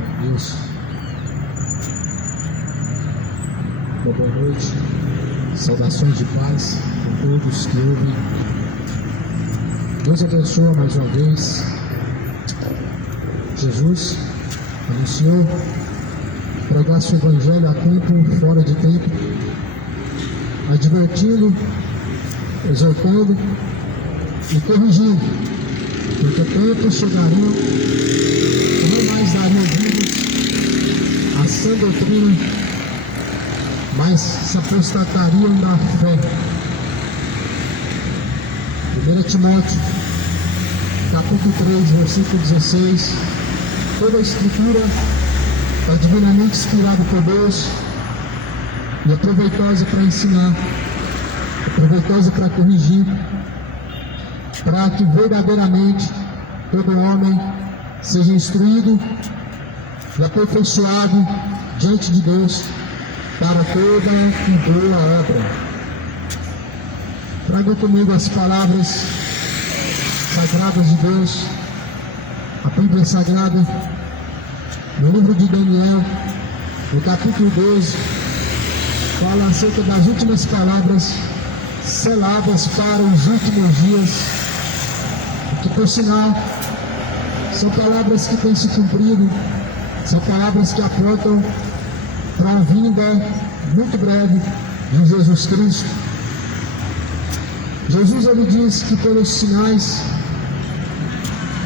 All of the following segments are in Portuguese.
Glória a Deus. Boa noite. Saudações de paz a todos que ouvem. Deus abençoe mais uma vez. Jesus anunciou pregar seu evangelho a tempo, fora de tempo, advertindo, exortando e corrigindo, porque tempos chegariam que não mais dariam ouvidos à sã doutrina, mas se apostatariam da fé. 1 Timóteo, capítulo 3, versículo 16. Toda a escritura é divinamente inspirada por Deus e é proveitosa para ensinar, é proveitosa para corrigir, para que verdadeiramente todo homem seja instruído e aperfeiçoado diante de Deus para toda e boa obra. Traga comigo as palavras sagradas de Deus, a Bíblia Sagrada, no livro de Daniel, no capítulo 12, fala acerca das últimas palavras seladas para os últimos dias, que por sinal são palavras que têm se cumprido, são palavras que apontam para a vinda muito breve de Jesus Cristo. Jesus, ele diz que pelos sinais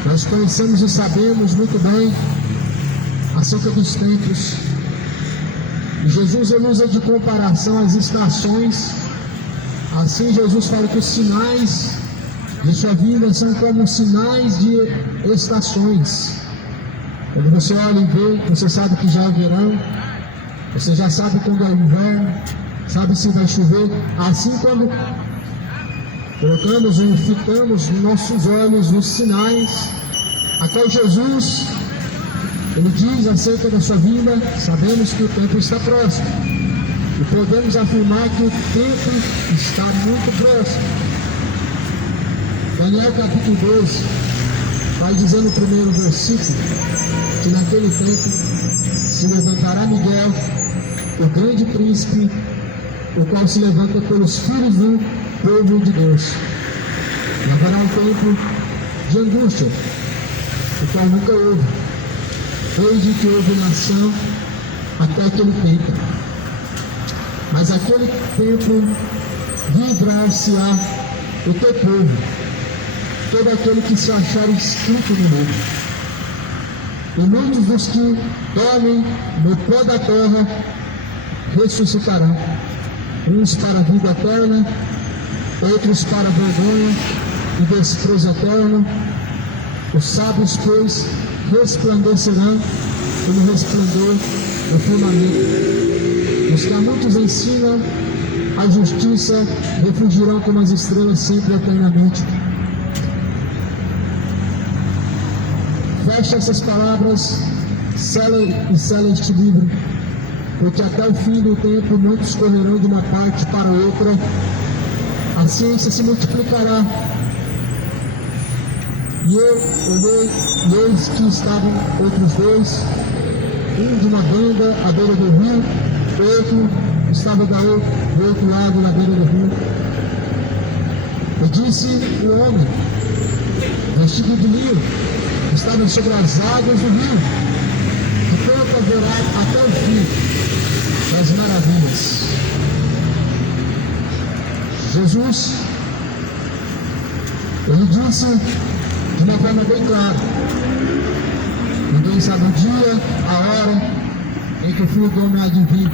nós conhecemos e sabemos muito bem acerca dos tempos. E Jesus, ele usa de comparação as estações. Assim Jesus fala que os sinais de sua vida são como sinais de estações. Quando você olha e vê, você sabe que já é verão, você já sabe quando é inverno, sabe se vai chover. Assim, quando colocamos e fitamos nossos olhos nos sinais, até Jesus, ele diz acerca da sua vinda, sabemos que o tempo está próximo. E podemos afirmar que o tempo está muito próximo. Daniel capítulo 12 vai dizer no primeiro versículo que naquele tempo se levantará Miguel, o grande príncipe, o qual se levanta pelos filhos do povo de Deus. E haverá um tempo de angústia, o qual nunca houve, desde que houve nação até aquele tempo. Mas aquele tempo livrar-se-á o teu povo, todo aquele que se achar inscrito no livro. E muitos dos que dormem no pó da terra ressuscitarão, uns para a vida eterna, outros para a vergonha e desprezo eterno. Os sábios, pois, resplandecerão como resplendor do firmamento. Os que a muitos ensinam a justiça refugirão como as estrelas sempre eternamente. Fecha essas palavras, sela este livro, porque até o fim do tempo muitos correrão de uma parte para outra, a ciência se multiplicará. E eu olhei, e eis que estavam outros dois, um de uma banda à beira do rio, outro estava do outro lado, na beira do rio. E disse o homem, vestido de linho, estava sobre as águas do rio, que pronto haverá até o fim das maravilhas. Jesus, ele disse de uma forma bem clara: ninguém sabe o dia, a hora em que o Filho do Homem há de vir,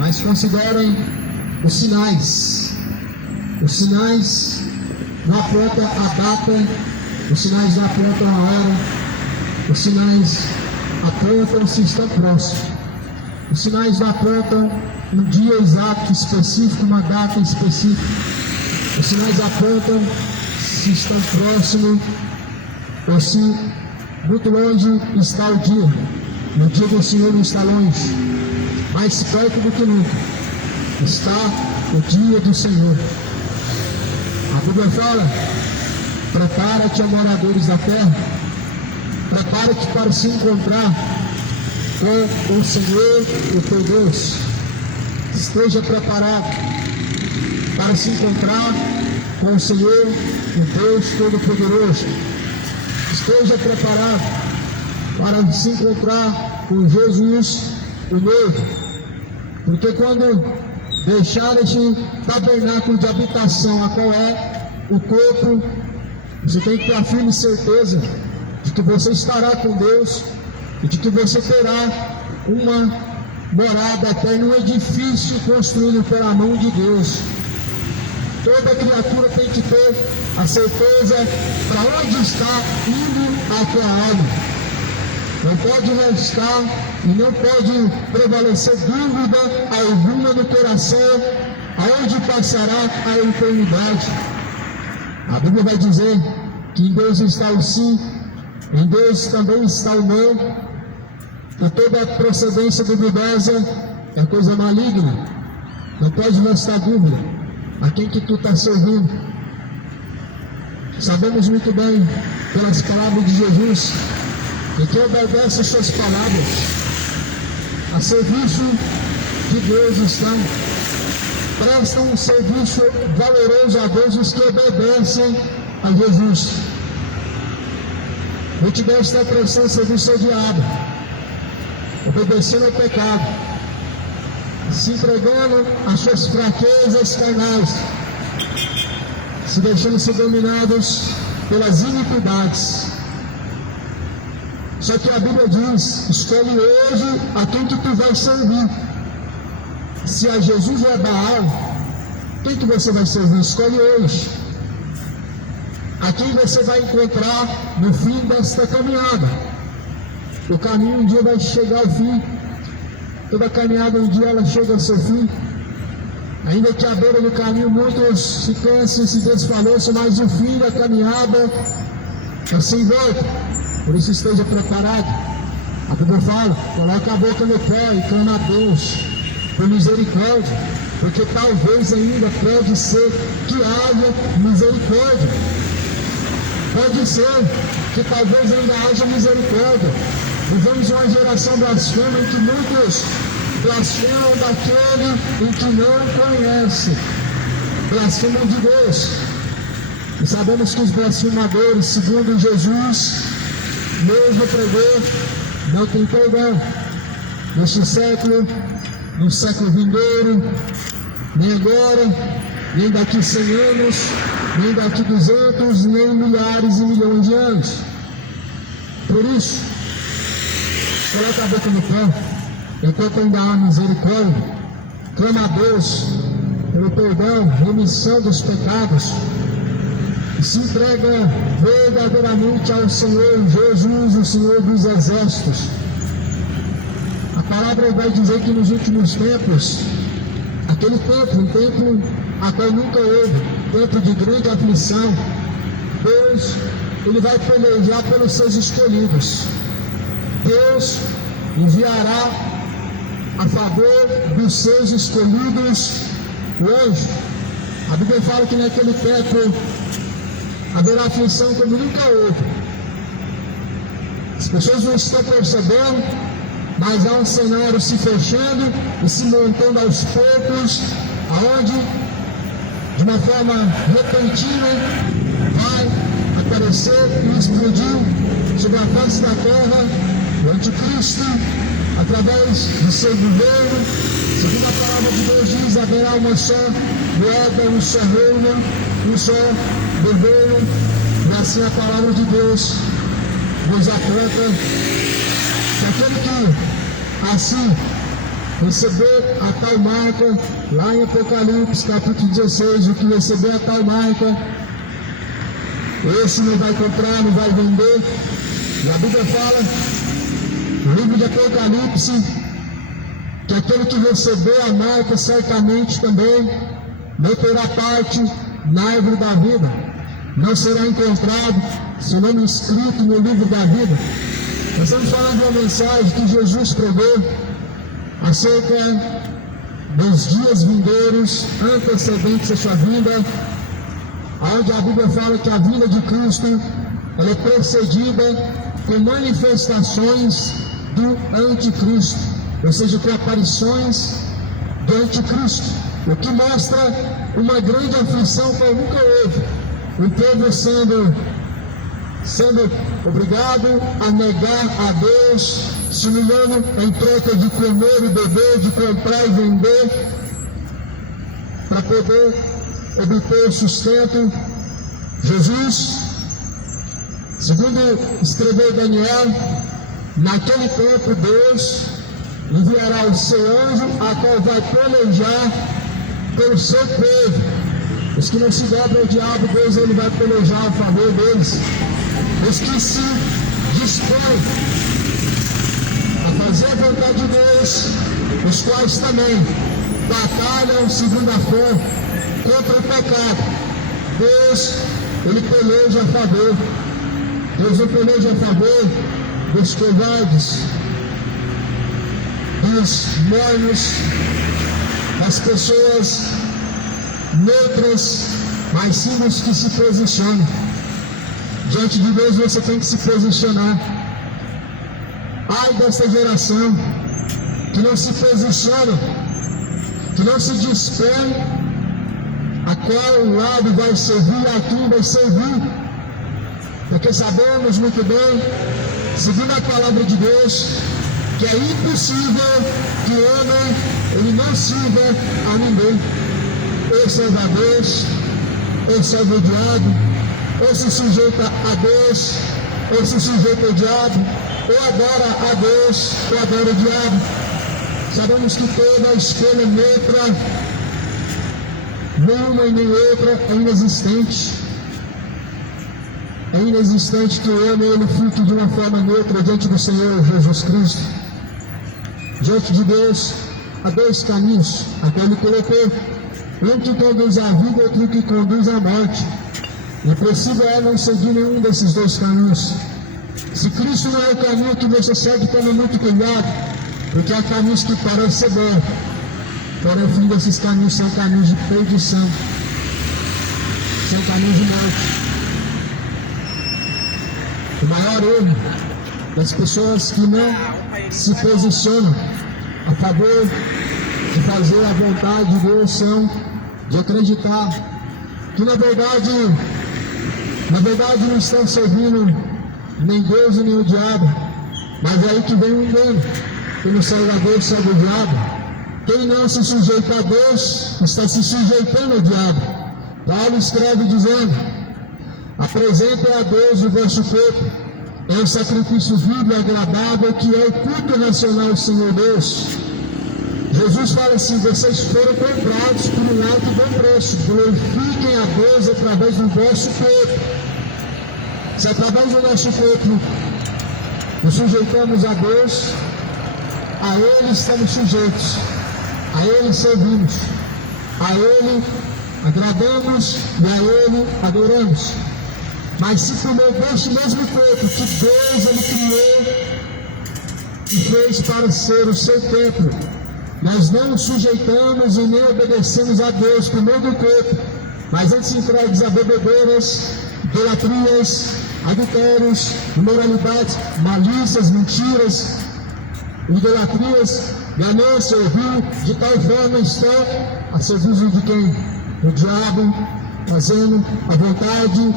mas considerem os sinais. Os sinais não apontam a data, os sinais não apontam a hora, os sinais apontam se estão próximos. Os sinais não apontam um dia exato, específico, uma data específica. Os sinais apontam se estão próximos ou se muito longe está o dia. O dia do Senhor não está longe, mais perto do que nunca está o dia do Senhor. A Bíblia fala: prepara-te, ó moradores da terra, prepara-te para se encontrar com o Senhor, o teu Deus. Esteja preparado para se encontrar com o Senhor, o Deus Todo-Poderoso. Esteja preparado para se encontrar com Jesus, o noivo. Porque quando deixar este tabernáculo de habitação, a qual é o corpo, você tem que ter a firme certeza de que você estará com Deus e de que você terá uma morada até num edifício construído pela mão de Deus. Toda criatura tem que ter a certeza para onde está indo a tua alma. Não pode restar e não pode prevalecer dúvida alguma no coração aonde passará a eternidade. A Bíblia vai dizer que em Deus está o sim, em Deus também está o não. E toda procedência duvidosa é coisa maligna. Não pode restar dúvida a quem que tu está servindo. Sabemos muito bem pelas palavras de Jesus que quem obedece as suas palavras a serviço de Deus estão. Prestam um serviço valoroso a Deus os que obedecem a Jesus. Multidão está prestando serviço ao diabo, obedecendo ao pecado, se entregando às suas fraquezas carnais, se deixando ser dominados pelas iniquidades. Só que a Bíblia diz: escolhe hoje a quem que tu vai servir. Se a Jesus ou a Baal, quem que você vai servir? Escolhe hoje. A quem você vai encontrar no fim desta caminhada. O caminho um dia vai chegar ao fim. Toda caminhada um dia ela chega ao seu fim. Ainda que à beira do caminho muitos se cansem, se desfaleçam, mas o fim da caminhada é sem volta. Por isso esteja preparado. A Bíblia fala: coloca a boca no pé e clama a Deus por misericórdia, porque talvez ainda pode ser que haja misericórdia. Pode ser que talvez ainda haja misericórdia. Vivemos uma geração blasfema em que muitos blasfemam daquele em que não conhece, blasfemam de Deus. E sabemos que os blasfemadores, segundo Jesus mesmo pregou, não tem perdão neste século, no século vindouro, nem agora, nem daqui 100 anos, nem daqui 200, nem milhares e milhões de anos. Por isso, coloca a boca no pé, enquanto ainda há misericórdia, clama a Deus pelo perdão, remissão dos pecados, e se entrega verdadeiramente ao Senhor Jesus, o Senhor dos Exércitos. A palavra vai dizer que nos últimos tempos, aquele tempo, um tempo a qual nunca houve, tempo de grande aflição, Deus, Ele vai pelejar pelos seus escolhidos. Deus enviará a favor dos seus escolhidos o anjo. A Bíblia fala que naquele tempo haverá aflição como nunca houve. As pessoas não estão percebendo, mas há um cenário se fechando e se montando aos poucos, aonde de uma forma repentina vai aparecer e explodir sobre a face da terra o anticristo, através do seu governo. Segundo a palavra de Deus diz, haverá uma só moeda, um só reino, um só governo. E assim a palavra de Deus nos aponta que aquele que assim receber a tal marca, lá em Apocalipse capítulo 16, o que receber a tal marca, esse não vai comprar, não vai vender. E a Bíblia fala, no livro de Apocalipse, que aquele que receber a marca certamente também não terá parte na árvore da vida, não será encontrado seu nome escrito no livro da vida. Nós estamos falando de uma mensagem que Jesus pregou acerca dos dias vindouros antecedentes à sua vinda, onde a Bíblia fala que a vinda de Cristo ela é precedida com manifestações do anticristo, ou seja, com aparições do anticristo, o que mostra uma grande aflição que nunca houve, o povo sendo obrigado a negar a Deus, se humilhando em troca de comer e beber, de comprar e vender, para poder obter o sustento. Jesus, segundo escreveu Daniel, naquele tempo Deus enviará o seu anjo, a qual vai pelejar pelo seu povo. Os que não se dobram ao diabo, Deus ele vai pelejar a favor deles. Os que se dispõem a fazer a vontade de Deus, os quais também batalham segundo a fé contra o pecado, Deus ele peleja a favor. Deus não peleja a favor dos covardes, dos mornos, das pessoas neutras, mas sim dos que se posicionam. Diante de Deus você tem que se posicionar. Ai desta geração que não se posiciona, que não se dispõe a qual lado vai servir, a quem vai servir, porque sabemos muito bem, segundo a palavra de Deus, que é impossível que o homem ele não sirva a ninguém. Ou serve a Deus, ou serve o diabo, ou se sujeita a Deus, ou se sujeita ao diabo, ou adora a Deus, ou adora o diabo. Sabemos que toda escolha neutra, nenhuma e nem outra, é inexistente. É inexistente que o homem ele fique de uma forma neutra diante do Senhor Jesus Cristo. Diante de Deus, há dois caminhos, até ele colocou: um que conduz à vida, outro que conduz à morte. Impossível é não seguir nenhum desses dois caminhos. Se Cristo não é o caminho que você segue, tome muito cuidado, porque há caminhos que parecem ser bons, porém o fim desses caminhos são caminhos de perdição, são caminhos de morte. O maior erro das pessoas que não se posicionam a favor de fazer a vontade de Deus são de acreditar que na verdade não estão servindo nem Deus e nem o diabo, mas é aí que vem o engano. Quem não serve a Deus serve o diabo. Quem não se sujeita a Deus está se sujeitando ao diabo. Paulo escreve dizendo: apresentem a Deus o vosso corpo, é um sacrifício vivo e agradável, que é o culto nacional ao Senhor Deus. Jesus fala assim: vocês foram comprados por um alto e bom preço, glorifiquem a Deus através do vosso corpo. Se através do nosso corpo nos sujeitamos a Deus, a Ele estamos sujeitos, a Ele servimos, a Ele agradamos e a Ele adoramos. Mas se por meio deste mesmo corpo que Deus Ele criou e fez para ser o seu templo, nós não nos sujeitamos e nem obedecemos a Deus por meio do corpo, mas antes entregues a bebedeiras, idolatrias, adultérios, imoralidades, malícias, mentiras, idolatrias, ganância, orgulho, de tal forma estão a serviço de quem? O diabo, fazendo a vontade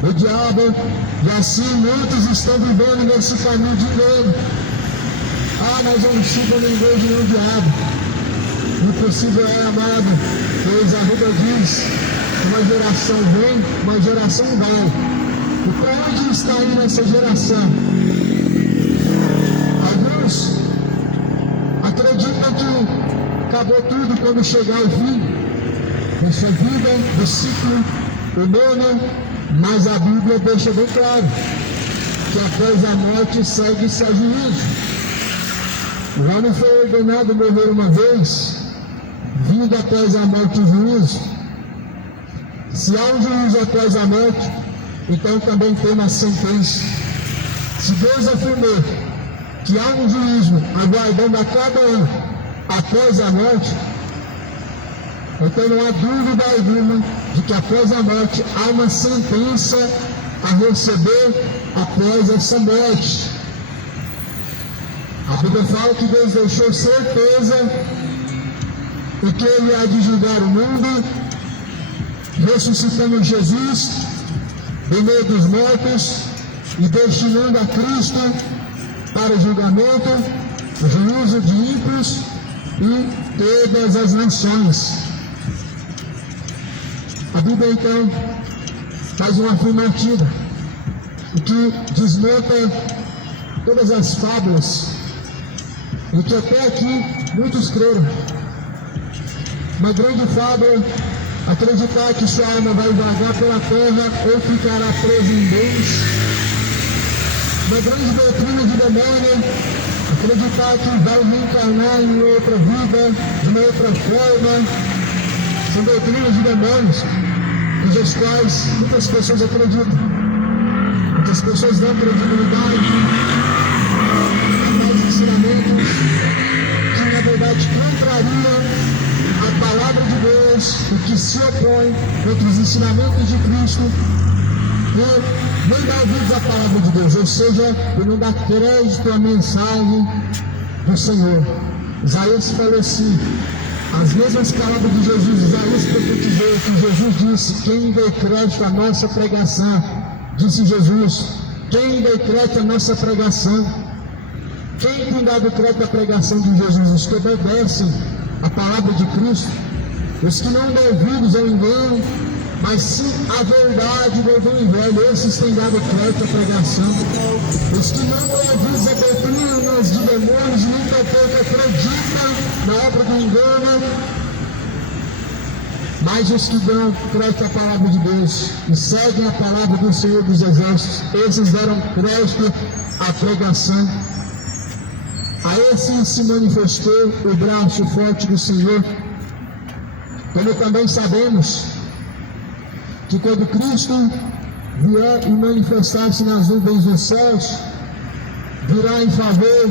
do diabo, e assim muitos estão vivendo nesse caminho de engano. Ah, mas eu não sigo nem Deus nem o diabo. Impossível é, amado, pois a Bíblia diz: uma geração vem, uma geração vai. E para onde está indo essa geração? Alguns acreditam que acabou tudo quando chegar o fim da sua vida, do ciclo humano, mas a Bíblia deixa bem claro que após a morte segue-se a juízo. O homem foi ordenado morrer uma vez, vindo após a morte o juízo. Se há um juízo após a morte, então também tem uma sentença. Se Deus afirmou que há um juízo aguardando a cada um após a morte, então não há dúvida alguma de que após a morte há uma sentença a receber após essa morte. A Bíblia fala que Deus deixou certeza de que Ele há de julgar o mundo, ressuscitando Jesus do meio dos mortos e destinando a Cristo para o julgamento, o juízo de ímpios e todas as nações. A Bíblia então faz uma afirmativa que desmonta todas as fábulas e que até aqui muitos creram. Uma grande fábula, acreditar que sua alma vai vagar pela terra ou ficará presa em Deus. Uma grande doutrina de demônio, acreditar que vai reencarnar em outra vida, de uma outra forma. São doutrinas de demônios, cujas quais muitas pessoas acreditam. Muitas pessoas não acreditam em Deus. Mas ensinamentos que na verdade contrariam a palavra de Deus, o que se opõe contra os ensinamentos de Cristo, por não dar ouvidos à palavra de Deus, ou seja, por não dar crédito à mensagem do Senhor. Isaías falou assim, as mesmas palavras de Jesus. Isaías profetizou que Jesus disse: quem deu crédito à nossa pregação? Disse Jesus: quem deu crédito à nossa pregação? Quem tem dado crédito à pregação de Jesus? Os que obedecem a palavra de Cristo, os que não dão ouvidos ao engano, mas sim a verdade do Evangelho, esses têm dado crédito à pregação. Os que não dão ouvidos a doutrinas de demônios, nem tampouco acreditam na obra do engano, mas os que dão crédito à palavra de Deus e seguem a palavra do Senhor dos Exércitos, esses deram crédito à pregação. A esse se manifestou o braço forte do Senhor. Como também sabemos que quando Cristo vier e manifestar-se nas nuvens dos céus, virá em favor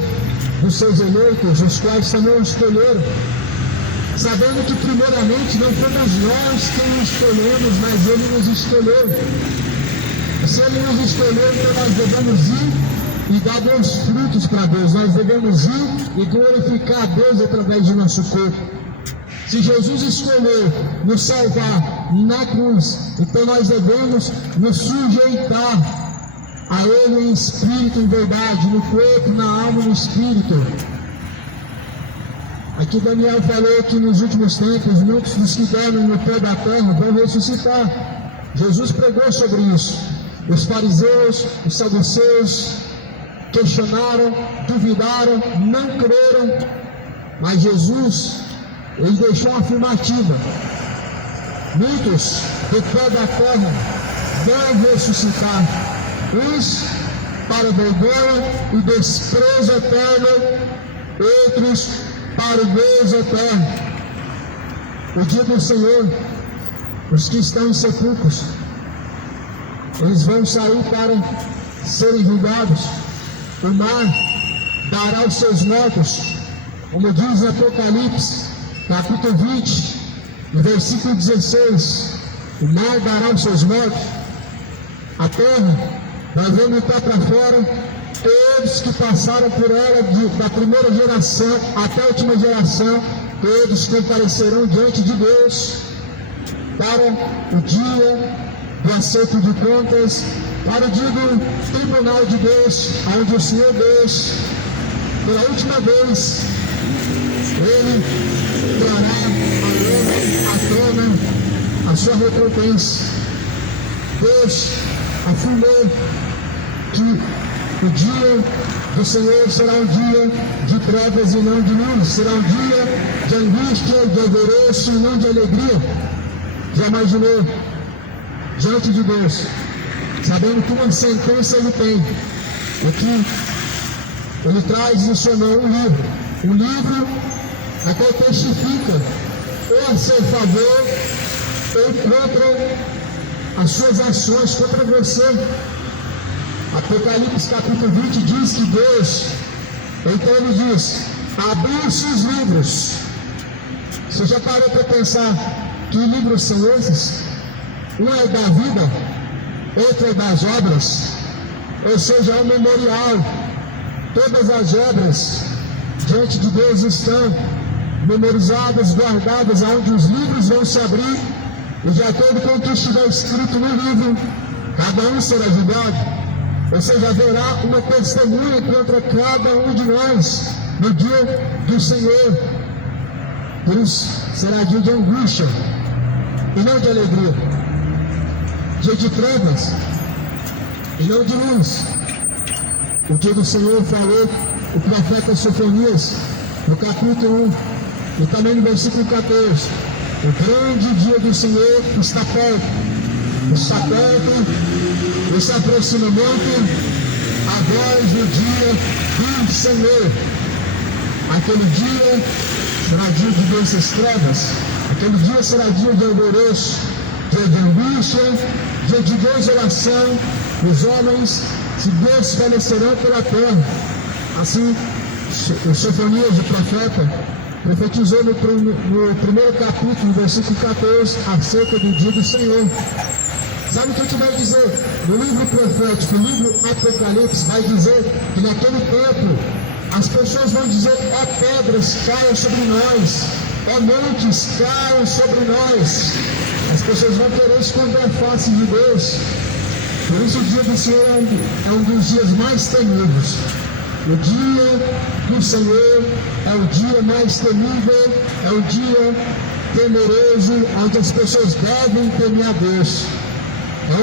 dos seus eleitos, os quais também o escolheram, sabendo que primeiramente não fomos nós quem o escolhemos, mas Ele nos escolheu. Se Ele nos escolheu, então nós devemos ir e dar bons frutos para Deus. Nós devemos ir e glorificar a Deus através de nosso corpo. Se Jesus escolheu nos salvar na cruz, então nós devemos nos sujeitar a Ele em espírito, em verdade, no corpo, na alma e no espírito. Aqui Daniel falou que nos últimos tempos muitos dos que dormem no pé da terra vão ressuscitar. Jesus pregou sobre isso. Os fariseus, os saduceus questionaram, duvidaram, não creram, mas Jesus, Ele deixou uma afirmativa: muitos do pé da terra vão ressuscitar, uns para vergonha e desprezo eterno, outros para o gozo eterno. O dia do Senhor, os que estão em sepulcros, eles vão sair para serem julgados. O mar dará os seus mortos, como diz em Apocalipse, capítulo 20, versículo 16. O mar dará os seus mortos. A terra, nós vamos botar para fora todos que passaram por ela, da primeira geração até a última geração, todos comparecerão diante de Deus para o dia do acerto de contas, para o dia do tribunal de Deus, onde o Senhor Deus, pela última vez, Ele trará à tona a sua recompensa. Deus afirmou que o dia do Senhor será um dia de trevas e não de luz, será um dia de angústia, de alvoroço e não de alegria. Já imaginou diante de Deus, sabendo que uma sentença Ele tem, o que Ele traz em sua mão um livro a qual testifica ou a seu favor ou contra as suas ações, contra você. Apocalipse capítulo 20 diz que Deus, então Ele diz: abriu-se os livros. Você já parou para pensar que livros são esses? Um é da vida, outro é das obras, ou seja, é um memorial. Todas as obras diante de Deus estão memorizadas, guardadas, aonde os livros vão se abrir, e de acordo com o que estiver escrito no livro, cada um será julgado. Ou seja, haverá uma testemunha contra cada um de nós no dia do Senhor. Por isso, será dia de angústia e não de alegria, dia de trevas e não de luz. O dia do Senhor falou o profeta Sofonias, no capítulo 1, e também no versículo 14. O grande dia do Senhor está perto, e se aproxima muito a voz do dia do Senhor. Aquele dia será dia de densas trevas, aquele dia será dia de alvoroço, dia de angústia, dia de desolação. Os homens se desfalecerão pela terra. Assim, o Sofonias, o profeta, profetizou no primeiro capítulo, versículo 14, acerca do dia do Senhor. Sabe o que vai dizer? No livro profético, no livro Apocalipse, vai dizer que naquele tempo as pessoas vão dizer: ó pedras, caiam sobre nós, ó montes, caiam sobre nós. As pessoas vão querer esconder a face de Deus. Por isso o dia do Senhor é um dos dias mais temíveis. O dia do Senhor é o dia mais temível, é o dia temeroso, onde as pessoas devem temer a Deus,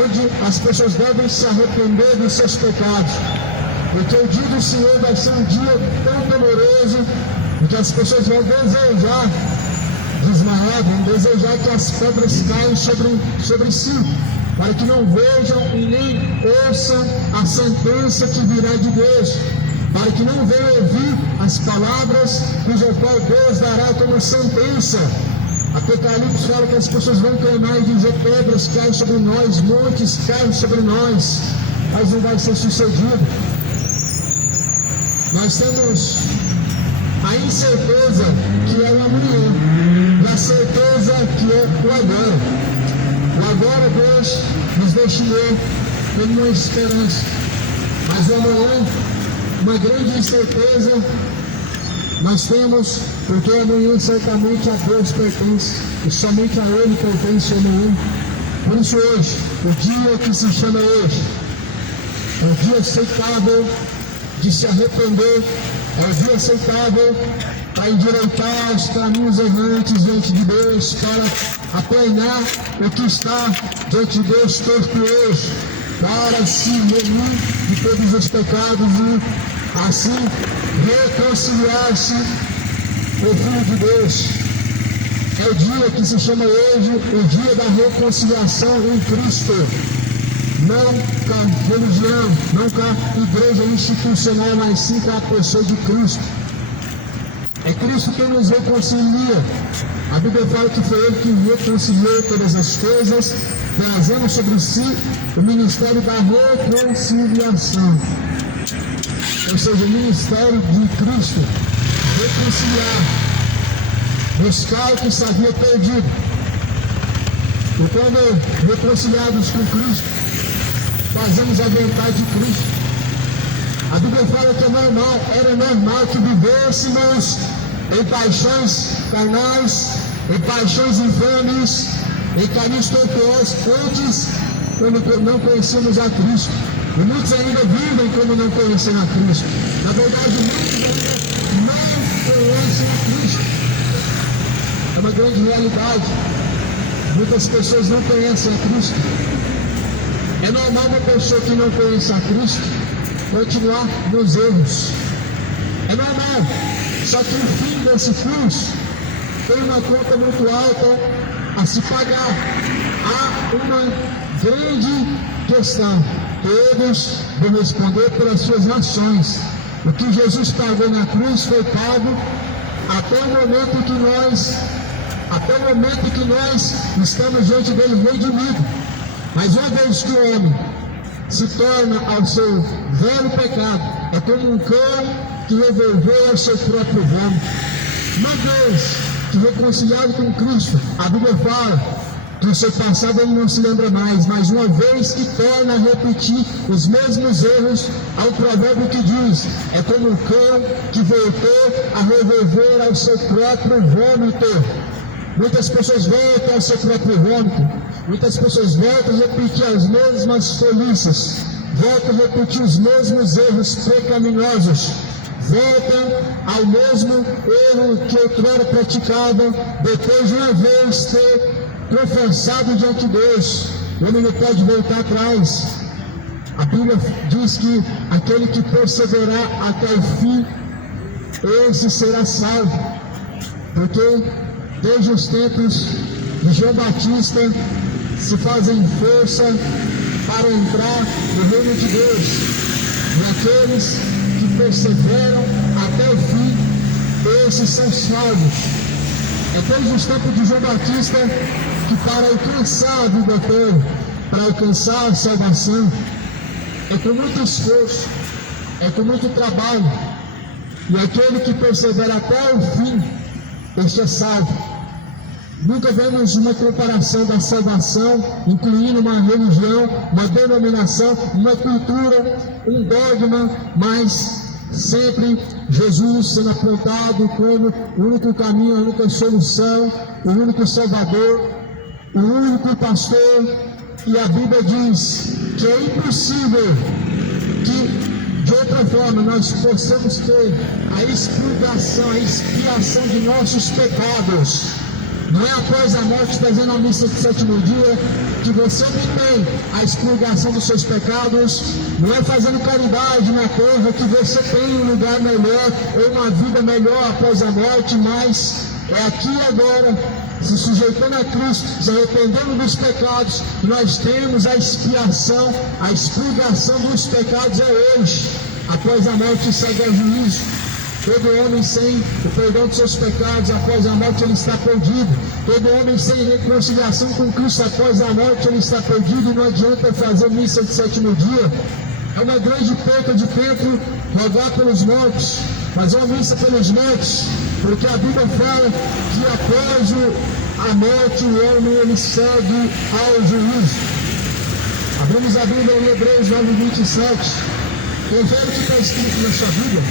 onde as pessoas devem se arrepender dos seus pecados, porque o dia do Senhor vai ser um dia tão temeroso, que as pessoas vão desejar desmaiar, vão desejar que as pedras caiam sobre si, para que não vejam e nem ouçam a sentença que virá de Deus, para que não venham ouvir as palavras cujo qual Deus dará como sentença. Apocalipse fala que as pessoas vão clamar e dizer: pedras caem sobre nós, montes caem sobre nós, mas não vai ser sucedido. Nós temos a incerteza que é o amanhã, e a certeza que é o agora. O agora Deus nos destinou como uma esperança, mas o amanhã, uma grande incerteza nós temos, porque amanhã certamente a Deus pertence, e somente a Ele pertence o amanhã. Por isso hoje, o dia que se chama hoje, é o dia aceitável de se arrepender, é o dia aceitável para endireitar os caminhos errantes diante de Deus, para aplanar o que está diante de Deus tortuoso, para se remir de todos os pecados e assim reconciliar-se com o Filho de Deus. É o dia que se chama hoje o dia da reconciliação em Cristo. Não com a religião, não com a igreja institucional, mas sim com a pessoa de Cristo. É Cristo quem nos reconcilia. A Bíblia fala que foi Ele que reconciliou todas as coisas, trazendo sobre si o ministério da reconciliação. Ou seja, o ministério de Cristo, reconciliar, buscar o que se havia perdido. E quando reconciliados com Cristo, fazemos a vontade de Cristo. A Bíblia fala que era normal que vivêssemos em paixões carnais, em paixões infames, em caminhos tortuosos, antes, quando não conhecemos a Cristo. E muitos ainda vivem como não conhecem a Cristo. Na verdade, muitos ainda não conhecem a Cristo. É uma grande realidade. Muitas pessoas não conhecem a Cristo. É normal uma pessoa que não conhece a Cristo continuar nos erros. É normal. Só que o fim desse curso tem uma conta muito alta a se pagar. Há uma grande questão. Todos vão responder pelas suas ações. O que Jesus pagou na cruz foi pago até o momento que nós estamos diante dele redimido. Mas uma vez que o homem se torna ao seu velho pecado, é como um cão que revolveu ao seu próprio vômito. Uma vez que reconciliado com Cristo, a Bíblia fala que o seu passado ele não se lembra mais, mas uma vez que torna a repetir os mesmos erros, há um provérbio que diz: é como um cão que voltou a revolver ao seu próprio vômito. Muitas pessoas voltam ao seu próprio vômito, muitas pessoas voltam a repetir as mesmas tolices, voltam a repetir os mesmos erros pecaminosos, voltam ao mesmo erro que outrora praticavam, depois de uma vez ter professado diante de Deus. Ele não pode voltar atrás. A Bíblia diz que aquele que perseverar até o fim, esse será salvo. Porque desde os tempos de João Batista se fazem força para entrar no reino de Deus. E aqueles que perseveram até o fim, esses são salvos. É desde os tempos de João Batista que para alcançar a vida eterna, para alcançar a salvação, é com muito esforço, é com muito trabalho. E aquele que persevera até o fim, este é salvo. Nunca vemos uma comparação da salvação, incluindo uma religião, uma denominação, uma cultura, um dogma, mas sempre Jesus sendo apontado como o único caminho, a única solução, o único Salvador, o único pastor. E a Bíblia diz que é impossível que de outra forma nós possamos ter a expurgação, a expiação de nossos pecados. Não é após a morte, fazendo a missa de sétimo dia, que você obtém a expurgação dos seus pecados. Não é fazendo caridade na terra que você tem um lugar melhor ou uma vida melhor após a morte, mas é aqui e agora, se sujeitando a Cristo, se arrependendo dos pecados, nós temos a expiação, a expurgação dos pecados é hoje. Após a morte segue ao juízo. Todo homem sem o perdão de seus pecados, após a morte ele está perdido. Todo homem sem reconciliação com Cristo, após a morte ele está perdido. E não adianta fazer missa de sétimo dia. É uma grande perda de tempo rogar pelos mortos, fazer uma missa pelos mortos, porque a Bíblia fala que após a morte o homem ele segue ao juízo. Abrimos a Bíblia em Hebreus 9:27. Confere o que está escrito na sua Bíblia.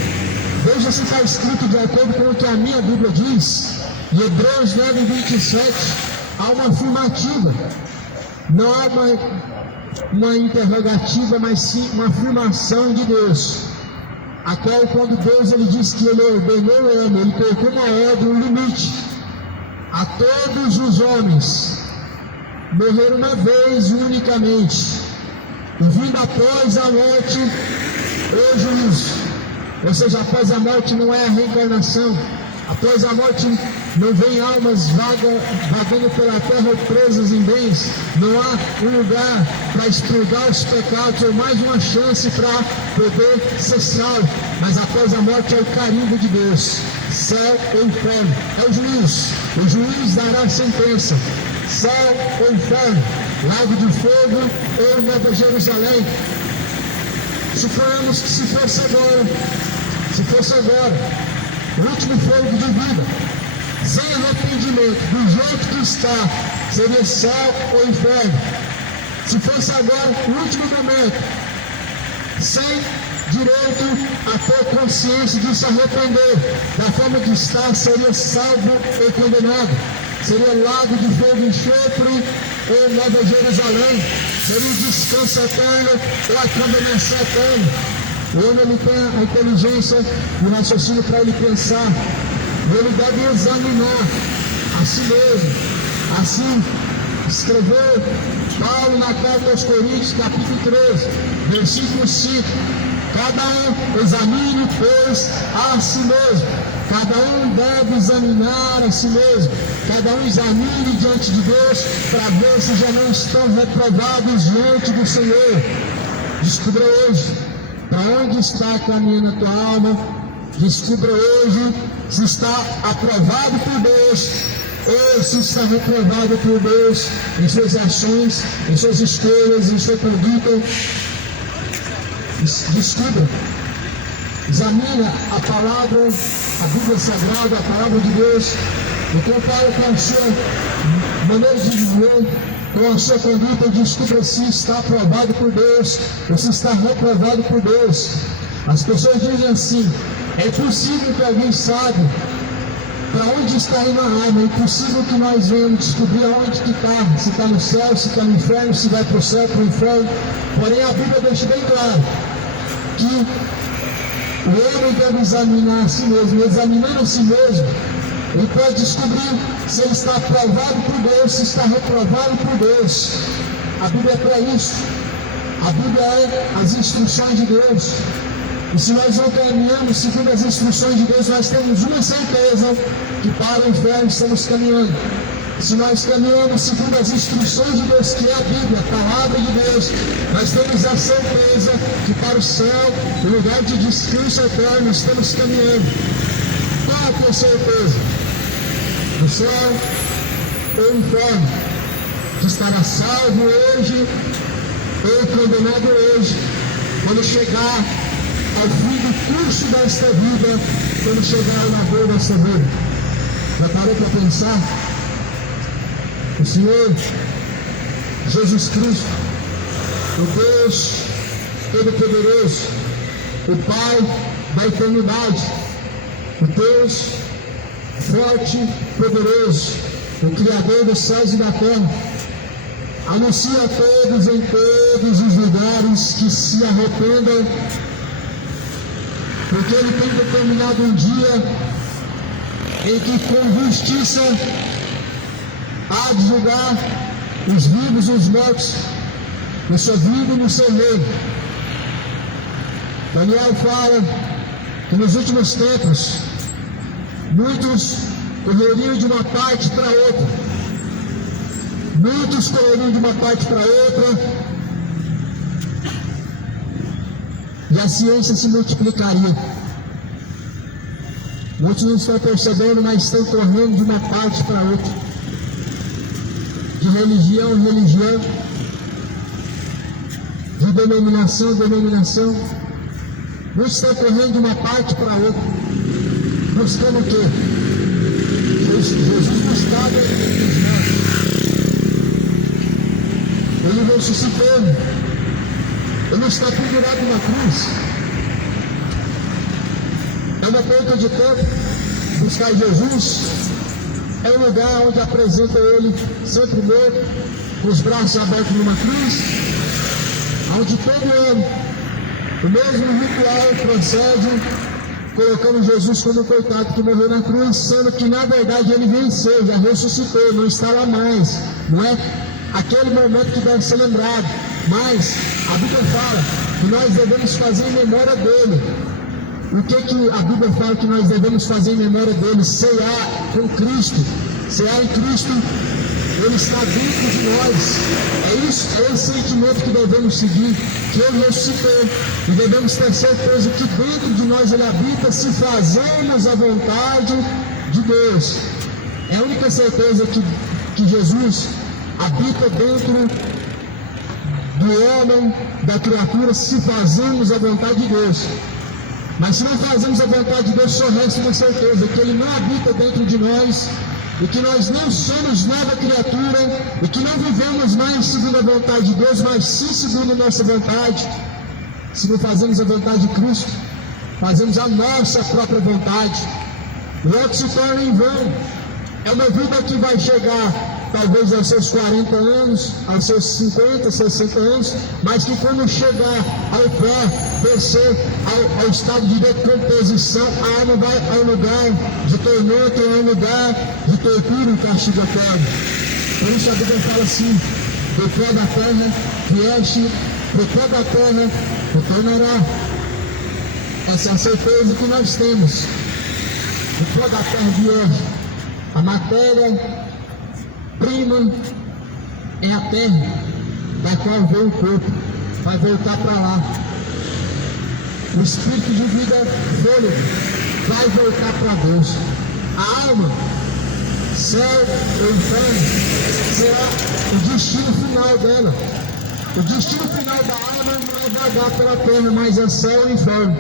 Veja se está escrito de acordo com o que a minha Bíblia diz. Em Hebreus 9:27 há uma afirmativa. Não há uma interrogativa, mas sim uma afirmação de Deus. A qual, quando Deus ele diz que ele ordenou o homem, ele colocou uma ordem, um limite. A todos os homens morrer uma vez unicamente, e vindo após a morte o juízo. Ou seja, após a morte não é a reencarnação. Após a morte não vem almas vagando pela terra ou presas em bens. Não há um lugar para expurgar os pecados ou mais uma chance para poder ser salvo. Mas após a morte é o carimbo de Deus. Céu ou inferno. É o juiz. O juiz dará a sentença. Céu ou inferno. Lago de fogo ou Nova Jerusalém. Suponhamos que se fosse agora, o último fogo de vida, sem arrependimento, do jeito que está, seria céu ou inferno. Se fosse agora, o último momento, sem direito a ter consciência de se arrepender, da forma que está, seria salvo ou condenado. Seria lago de fogo e enxofre ou Nova Jerusalém. Seria um descanso eterno ou a condenação eterna. O homem ele tem a inteligência e o raciocínio para ele pensar. Ele deve examinar a si mesmo. Assim escreveu Paulo na carta aos Coríntios, capítulo 3, versículo 5. Cada um examine, pois, a si mesmo. Cada um deve examinar a si mesmo. Cada um examine diante de Deus para ver se já não estão reprovados diante do Senhor. Descubra hoje para onde está caminhando a tua alma. Descubra hoje se está aprovado por Deus ou se está reprovado por Deus em suas ações, em suas escolhas, em sua conduta. Descubra. Examina a palavra, a Bíblia Sagrada, a palavra de Deus, Então, Pai, com a sua maneira de viver, com a sua conduta, descubra se está aprovado por Deus ou se está reprovado por Deus. As pessoas dizem assim: é possível que alguém saiba para onde está indo a alma, é impossível que nós venhamos descobrir aonde que está, se está no céu, se está no inferno, se vai para o céu, para o inferno. Porém, a Bíblia deixa bem claro que o homem deve examinar a si mesmo, e examinando a si mesmo, ele pode descobrir se ele está aprovado por Deus, se está reprovado por Deus. A Bíblia é para isso. A Bíblia é as instruções de Deus. E se nós não caminhamos segundo as instruções de Deus, nós temos uma certeza, que para o inferno estamos caminhando. Se nós caminhamos segundo as instruções de Deus, que é a Bíblia, a palavra de Deus, nós temos a certeza que para o céu, o lugar de descanso eterno, estamos caminhando. Qual é a tua certeza? O céu ou o inferno? Que estará salvo hoje ou condenado hoje, quando chegar ao fim do curso desta vida, quando chegar ao labor desta vida. Já parou para pensar? O Senhor Jesus Cristo, o Deus Todo-Poderoso, o Pai da eternidade, o Deus forte, poderoso, o Criador dos céus e da terra, anuncia a todos em todos os lugares que se arrependam, porque Ele tem determinado um dia em que com justiça há de julgar os vivos e os mortos, no seu vivo e no seu reino. Daniel fala que nos últimos tempos muitos correriam de uma parte para outra. Muitos correriam de uma parte para outra, e a ciência se multiplicaria. Muitos não estão percebendo, mas estão correndo de uma parte para outra, de religião em religião, de denominação em denominação. Muitos estão correndo de uma parte para outra, buscando o quê? Jesus não estava entre os nossos. Ele ressuscitou. Ele não está pendurado na cruz. É uma perda de tempo buscar Jesus. É um lugar onde apresenta Ele sempre morto, com os braços abertos numa cruz, onde todo ano o mesmo ritual procede, colocando Jesus como coitado que morreu na cruz, sendo que na verdade Ele venceu, já ressuscitou, não está lá mais. Não é aquele momento que deve ser lembrado, mas a Bíblia fala que nós devemos fazer em memória dele. O que a Bíblia fala que nós devemos fazer em memória dele? Cear com Cristo. Cear em Cristo, Ele está dentro de nós. É esse sentimento que devemos seguir, que Ele ressuscitou, e devemos ter certeza que dentro de nós Ele habita, se fazemos a vontade de Deus. É a única certeza que Jesus habita dentro do homem, da criatura, se fazemos a vontade de Deus. Mas se não fazemos a vontade de Deus, só resta uma certeza, que Ele não habita dentro de nós, e que nós não somos nova criatura, e que não vivemos mais segundo a vontade de Deus, mas sim segundo a nossa vontade. Se não fazemos a vontade de Cristo, fazemos a nossa própria vontade, logo se torna em vão. É uma vida que vai chegar talvez aos seus 40 anos, aos seus 50, 60 anos, mas que quando chegar ao pé, descer ao estado de decomposição, a alma vai ao lugar de tormento, ao lugar de tortura e castigo eterno. Por isso a Bíblia fala assim: do pé da terra vieste, do pé da terra retornará. Essa é a certeza que nós temos. Do pé da terra vieste. A matéria prima é a terra da qual vem o corpo, vai voltar para lá. O espírito de vida fôlego vai voltar para Deus. A alma, céu ou inferno, será o destino final dela. O destino final da alma não é vagar pela terra, mas é céu ou inferno.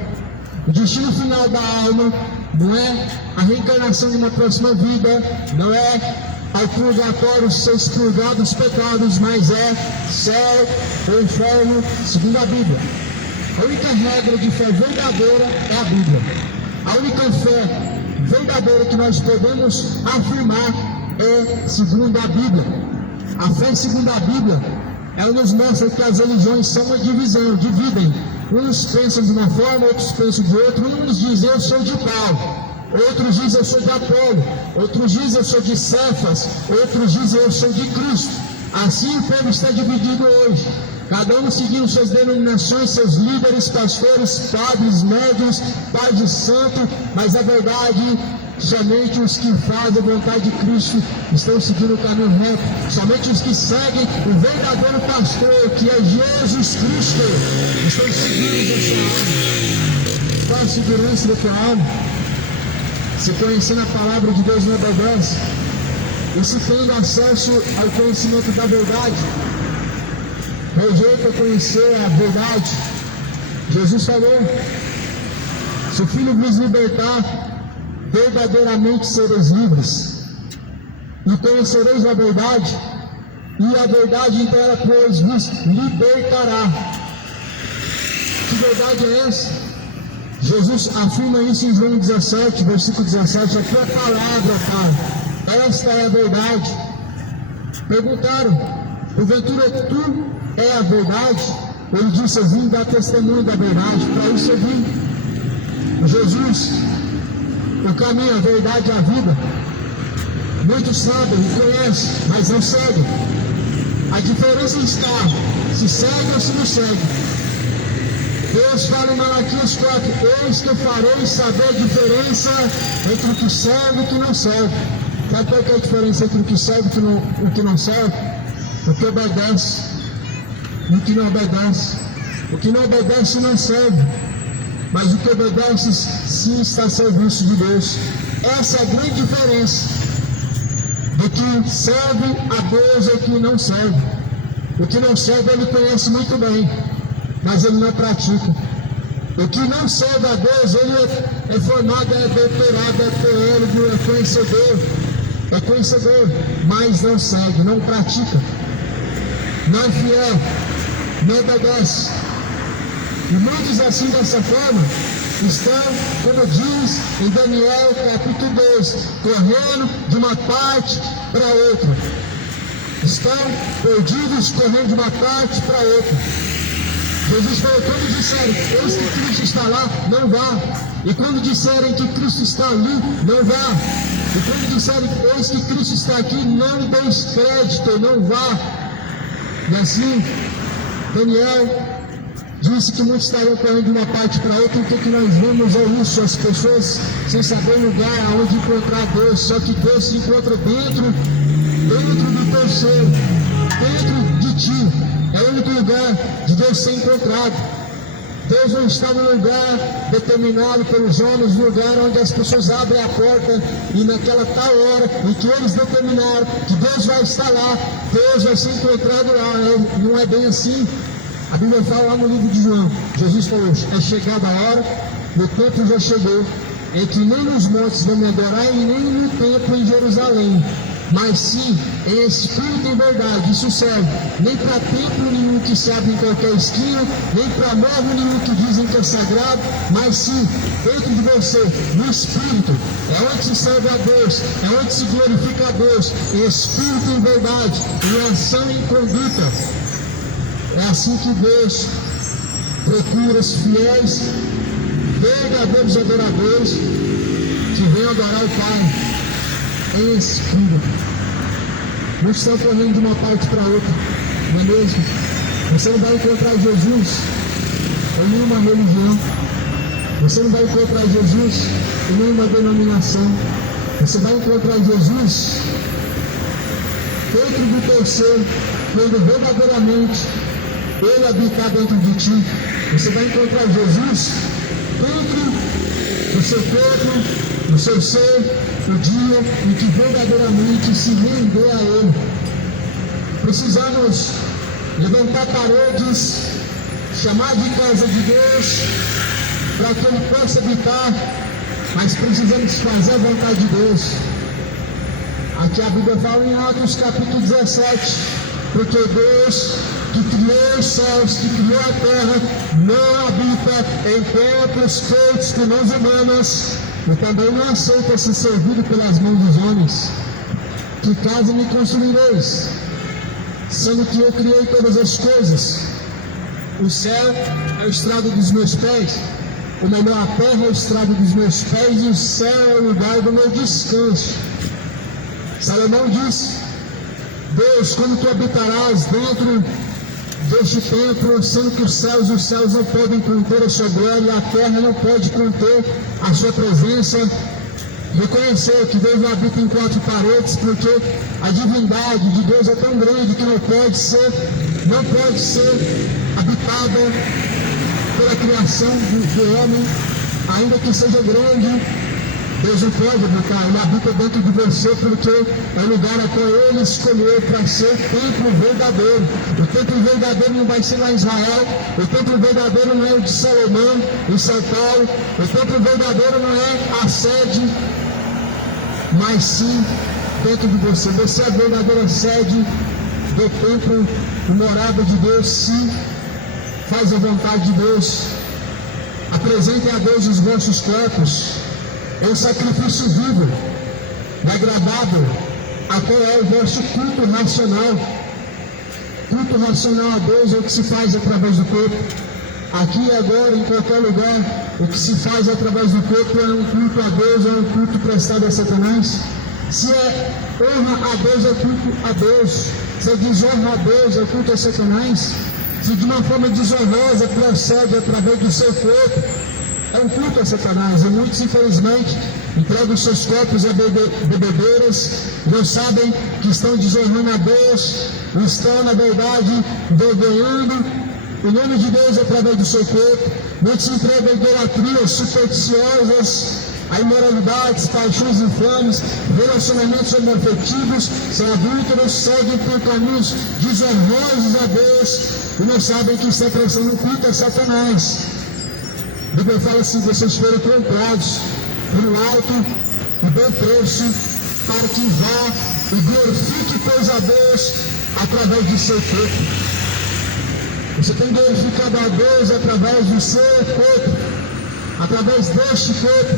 O destino final da alma não é a reencarnação de uma próxima vida, não é ao purgatório ser expurgado dos pecados, mas é céu ou inferno, segundo a Bíblia. A única regra de fé verdadeira é a Bíblia. A única fé verdadeira que nós podemos afirmar é segundo a Bíblia. A fé segundo a Bíblia, ela nos mostra que as religiões são uma divisão, dividem. Uns pensam de uma forma, outros pensam de outra. Uns dizem eu sou de Paulo, outros dizem eu sou de Apolo, outros dizem eu sou de Cefas, outros dizem eu sou de Cristo. Assim o povo está dividido hoje, cada um seguindo suas denominações, seus líderes, pastores, padres, médiuns, pai de santo, mas a verdade, somente os que fazem a vontade de Cristo estão seguindo o caminho reto. Somente os que seguem o verdadeiro pastor, que é Jesus Cristo, estão seguindo essa alma. Qual a segurança da tua alma? Se conhecendo a palavra de Deus não obedece, e se tendo acesso ao conhecimento da verdade, rejeita conhecer a verdade. Jesus falou: se o Filho vos libertar, verdadeiramente sereis livres, e conhecereis a verdade, e a verdade então ela pois vos libertará. Que verdade é essa? Jesus afirma isso em João 17, versículo 17: a tua palavra, Pai, esta é a verdade. Perguntaram: porventura tu é a verdade? Ele disse: eu vim dar testemunho da verdade. Para isso eu vim. Jesus, o caminho, a verdade e a vida. Muitos sabem e conhecem, mas não seguem. A diferença está se segue ou se não segue. Deus fala em Malaquias 4: eis que eu farei saber a diferença entre o que serve e o que não serve. Sabe qual é a diferença entre o que serve e o que não serve? O que obedece e o que não obedece. O que não obedece não serve, mas o que obedece sim está a serviço de Deus. Essa é a grande diferença do que serve a Deus e o que não serve. O que não serve ele conhece muito bem, mas ele não pratica. O que não serve a Deus, ele é formado, é doutorado, é teólogo, é conhecedor, mas não segue, não pratica, não é fiel, não obedece. E muitos assim dessa forma estão, como diz em Daniel capítulo 2, correndo de uma parte para outra. Estão perdidos, correndo de uma parte para outra. Jesus falou: quando disserem eis que Cristo está lá, não vá. E quando disserem que Cristo está ali, não vá. E quando disserem eis que Cristo está aqui, não deis crédito, não vá. E assim, Daniel disse que muitos estarão correndo de uma parte para outra. O que nós vemos é isso: as pessoas sem saber o lugar onde encontrar Deus. Só que Deus se encontra dentro do terceiro, dentro de ti. É o único lugar de Deus ser encontrado. Deus não está no lugar determinado pelos homens, no lugar onde as pessoas abrem a porta e naquela tal hora em que eles determinaram que Deus vai estar lá, Deus vai ser encontrado lá. Não é bem assim. A Bíblia fala lá no livro de João, Jesus falou: é chegada a hora, o tempo já chegou, em que nem nos montes vão me adorar e nem no templo em Jerusalém, mas sim em espírito e verdade. Isso serve nem para templo nenhum que se abre em qualquer esquina, nem para morro nenhum que dizem que é sagrado, mas sim dentro de você, no espírito. É onde se serve a Deus, é onde se glorifica a Deus, em espírito e verdade, em ação e em conduta. É assim que Deus procura os fiéis, verdadeiros adoradores que venham adorar o Pai em espírito. Não estão correndo de uma parte para outra, não é mesmo? Você não vai encontrar Jesus em nenhuma religião. Você não vai encontrar Jesus em nenhuma denominação. Você vai encontrar Jesus dentro do teu ser, quando verdadeiramente Ele habitar dentro de ti. Você vai encontrar Jesus dentro do seu corpo, do seu ser, o dia em que verdadeiramente se render a Ele. Precisamos levantar paredes, chamar de casa de Deus, para que Ele possa habitar mas precisamos fazer a vontade de Deus. Aqui a Bíblia fala em Atos capítulo 17, porque Deus que criou os céus, que criou a terra, não habita em templos feitos por mãos humanas, e também não aceita ser servido pelas mãos dos homens. Que casa me construireis, sendo que eu criei todas as coisas? O céu é o estrado dos meus pés, ou melhor, a terra é o estrado dos meus pés, e o céu é o lugar do meu descanso. Salomão disse: Deus, como tu habitarás dentro deste templo, sendo que os céus não podem conter a sua glória, e a terra não pode conter a sua presença. Reconhecer que Deus não habita em quatro paredes, porque a divindade de Deus é tão grande que não pode ser habitada pela criação do homem, ainda que seja grande. Deus não pode habitar, Ele habita dentro de você, porque é o lugar a qual Ele escolheu para ser o templo verdadeiro. O templo verdadeiro não vai ser lá em Israel, o templo verdadeiro não é o de Salomão, em São Paulo, o templo verdadeiro não é a sede, mas sim dentro de você. Você é a verdadeira sede do templo, a morada de Deus. Sim, faz a vontade de Deus. Apresentem a Deus os vossos corpos, é um sacrifício vivo, agradável, até é o vosso culto racional. Culto racional a Deus é o que se faz através do corpo. Aqui e agora, em qualquer lugar, o que se faz através do corpo é um culto a Deus, é um culto prestado a Satanás. Se é honra a Deus, é culto a Deus. Se é desonra a Deus, é culto a Satanás. Se de uma forma desonrosa procede através do seu corpo, é um culto a Satanás. E muitos, infelizmente, entregam seus corpos a bebedeiras, não sabem que estão desonrando a Deus, estão, na verdade, envergonhando o nome de Deus através do seu corpo. Muitos se entregam a idolatrias supersticiosas, a imoralidades, paixões infames, relacionamentos homoafetivos, são adúlteros, seguem por caminhos desonrosos a Deus e não sabem que está prestando culto a Satanás. A Bíblia fala assim: vocês foram comprados por um alto e bom preço, para que vá e glorifique, pois, a Deus através do seu corpo. Você tem glorificado a Deus através do seu corpo, através deste corpo.